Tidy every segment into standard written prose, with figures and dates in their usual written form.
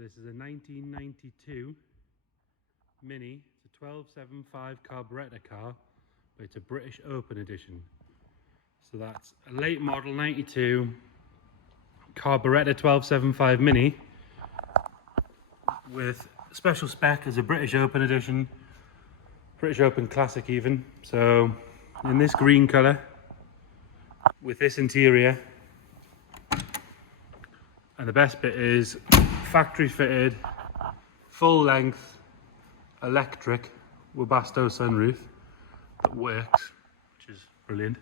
So this is a 1992 Mini. It's a 1275 carburettor car, but it's a British Open edition. So that's a late model 92 carburettor 1275 Mini with special spec as a British Open edition, British Open Classic even. So in this green colour with this interior, and the best bit is factory fitted full length electric Webasto sunroof that works, which is brilliant,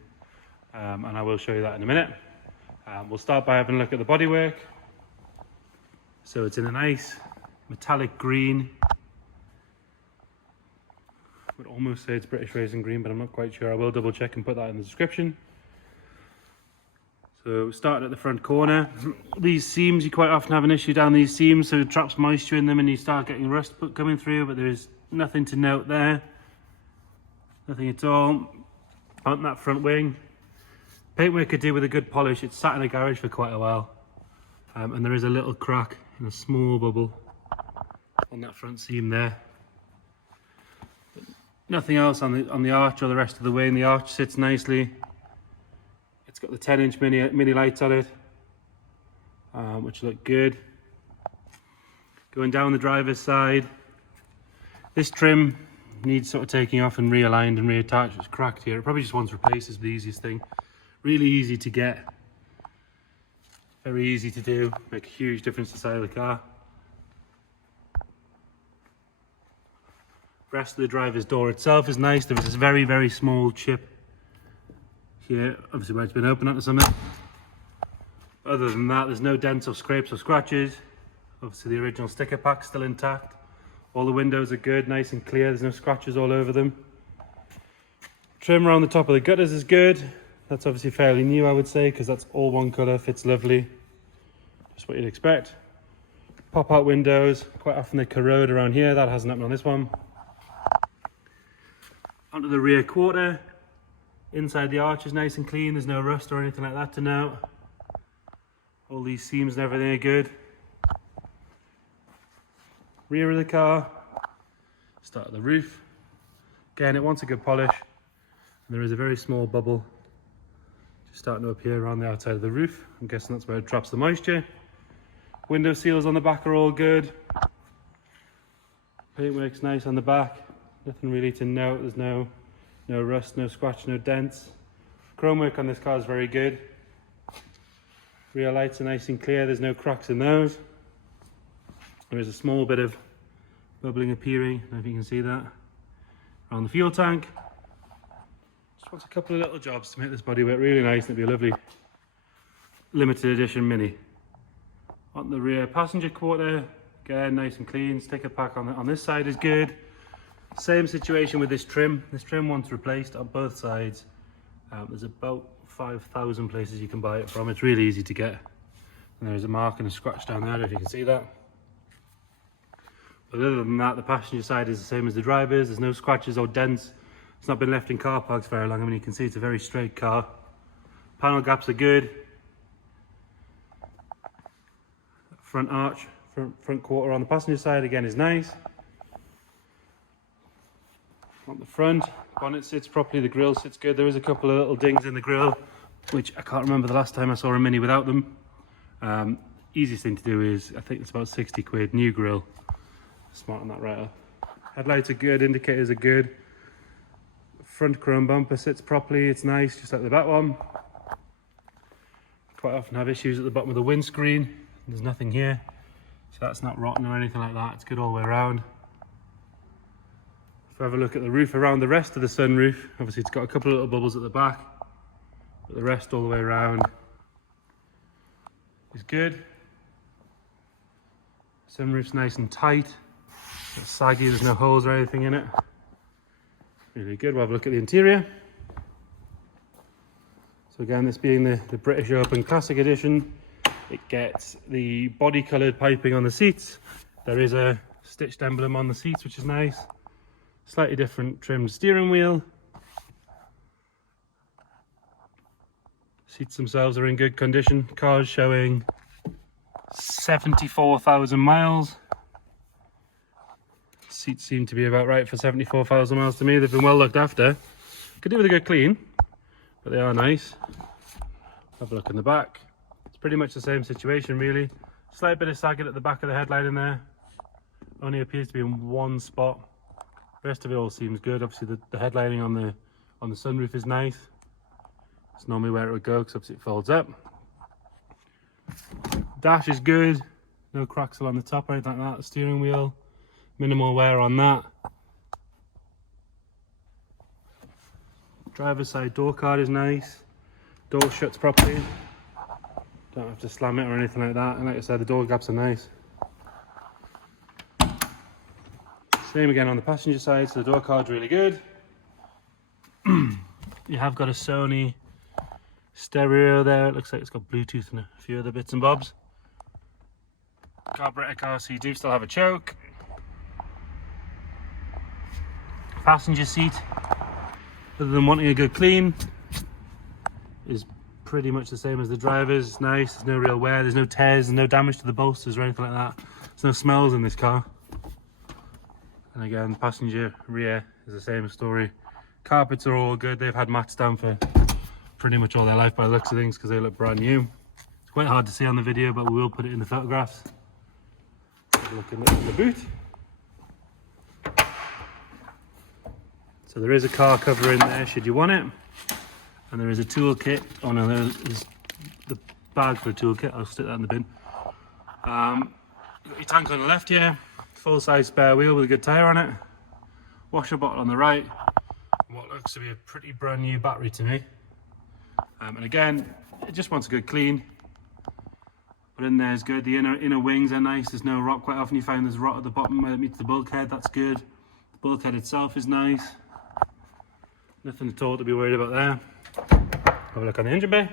and I will show you that in a minute. We'll start by having a look at the bodywork. So it's in a nice metallic green. I would almost say it's British Racing Green, but I'm not quite sure. I will double check and put that in the description. So starting at the front corner, these seams, you quite often have an issue down these seams, so it traps moisture in them and you start getting rust coming through, but there's nothing to note there. Nothing at all on that front wing. Paintwork could do with a good polish. It's sat in a garage for quite a while, and there is a little crack and a small bubble on that front seam there. But nothing else on the arch or the rest of the wing. The arch sits nicely. It's got the 10-inch mini lights on it, which look good. Going down the driver's side, this trim needs sort of taking off and realigned and reattached. It's cracked here. It probably just wants replaced. Is the easiest thing. Really easy to get, very easy to do, make a huge difference to the side of the car. The rest of the driver's door itself is nice. There is this very, very small chip here, obviously where it's been opened onto something. Other than that, there's no dents or scrapes or scratches. Obviously the original sticker pack's still intact. All the windows are good, nice and clear. There's no scratches all over them. Trim around the top of the gutters is good. That's obviously fairly new, I would say, because that's all one colour, fits lovely. Just what you'd expect. Pop-out windows, quite often they corrode around here. That hasn't happened on this one. Onto the rear quarter. Inside the arch is nice and clean. There's no rust or anything like that to note. All these seams and everything are good. Rear of the car. Start of the roof. Again, it wants a good polish. And there is a very small bubble just starting to appear around the outside of the roof. I'm guessing that's where it traps the moisture. Window seals on the back are all good. Paintwork's nice on the back. Nothing really to note. There's no rust, no scratch, no dents. Chrome work on this car is very good. Rear lights are nice and clear. There's no cracks in those. There is a small bit of bubbling appearing. I don't know if you can see that. Around the fuel tank. Just wants a couple of little jobs to make this bodywork really nice and it'd be a lovely limited edition Mini. On the rear passenger quarter, again nice and clean. Sticker pack on this side is good. Same situation with this trim. This trim wants replaced on both sides. There's about 5,000 places you can buy it from. It's really easy to get. And there's a mark and a scratch down there, if you can see that. But other than that, the passenger side is the same as the driver's. There's no scratches or dents. It's not been left in car parks very long. I mean, you can see it's a very straight car. Panel gaps are good. Front arch, front quarter on the passenger side again is nice. On the front, bonnet sits properly, the grille sits good. There is a couple of little dings in the grille, which I can't remember the last time I saw a Mini without them. Easiest thing to do is, I think it's about 60 quid, new grille. Smart on that right up. Headlights are good, indicators are good. Front chrome bumper sits properly, it's nice, just like the back one. Quite often have issues at the bottom of the windscreen. There's nothing here, so that's not rotten or anything like that. It's good all the way around. If we have a look at the roof around the rest of the sunroof, obviously it's got a couple of little bubbles at the back, but the rest all the way around is good. Sunroof's nice and tight. It's saggy, there's no holes or anything in it. Really good. We'll have a look at the interior. So again, this being the British Open Classic Edition, it gets the body coloured piping on the seats. There is a stitched emblem on the seats, which is nice. Slightly different trimmed steering wheel. Seats themselves are in good condition. Cars showing 74,000 miles. Seats seem to be about right for 74,000 miles to me. They've been well looked after. Could do with a good clean, but they are nice. Have a look in the back. It's pretty much the same situation really. Slight bit of sagging at the back of the headlight in there. Only appears to be in one spot. The rest of it all seems good. Obviously the headlighting on the sunroof is nice. It's normally where it would go because obviously it folds up. Dash is good. No cracks along the top or anything like that. The steering wheel, minimal wear on that. Driver's side door card is nice. Door shuts properly. Don't have to slam it or anything like that. And like I said, the door gaps are nice. Same again on the passenger side, so the door card's really good. You have got a Sony stereo there. It looks like it's got Bluetooth and a few other bits and bobs. Carburetor car, so you do still have a choke. Passenger seat, other than wanting a good clean, is pretty much the same as the driver's. It's nice, there's no real wear, there's no tears, there's no damage to the bolsters or anything like that. There's no smells in this car. And again, passenger rear is the same story. Carpets are all good. They've had mats down for pretty much all their life by the looks of things because they look brand new. It's quite hard to see on the video, but we will put it in the photographs. Have a look in the boot. So there is a car cover in there should you want it. And there is a toolkit. Oh no, there's the bag for a toolkit. I'll stick that in the bin. You've got your tank on the left here. Full size spare wheel with a good tyre on it. Washer bottle on the right. What looks to be a pretty brand new battery to me. And again, it just wants a good clean. But in there is good. The inner wings are nice. There's no rot. Quite often you find there's rot at the bottom where it meets the bulkhead. That's good. The bulkhead itself is nice. Nothing at all to be worried about there. Have a look on the engine bay.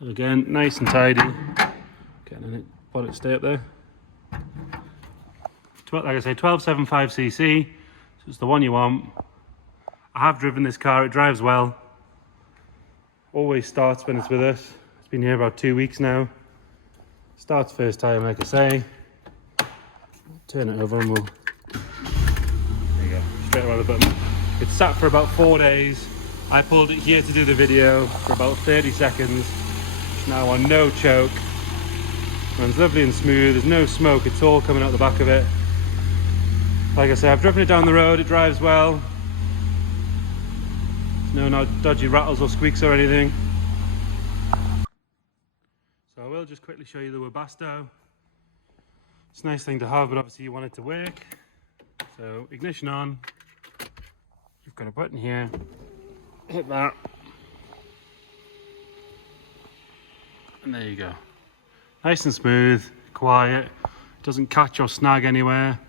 So again, nice and tidy. Getting it, let it stay up there. Like I say, 1275cc, so it's the one you want. I have driven this car, it drives well. Always starts when it's with us. It's been here about 2 weeks now. Starts first time, like I say. Turn it over and we'll... There you go, straight around the button. It's sat for about 4 days. I pulled it here to do the video for about 30 seconds. It's now on no choke. Runs lovely and smooth, there's no smoke at all coming out the back of it. Like I say, I've driven it down the road, it drives well. There's no dodgy rattles or squeaks or anything. So I will just quickly show you the Webasto. It's a nice thing to have, but obviously you want it to work. So ignition on. You've got a button here. Hit that. And there you go. Nice and smooth, quiet. Doesn't catch or snag anywhere.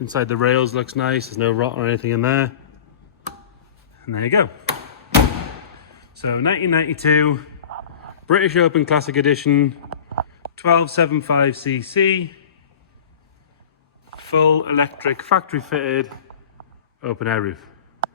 Inside the rails looks nice, there's no rot or anything in there. And there you go. So 1992, British Open Classic Edition, 1275cc, full electric factory fitted open air roof.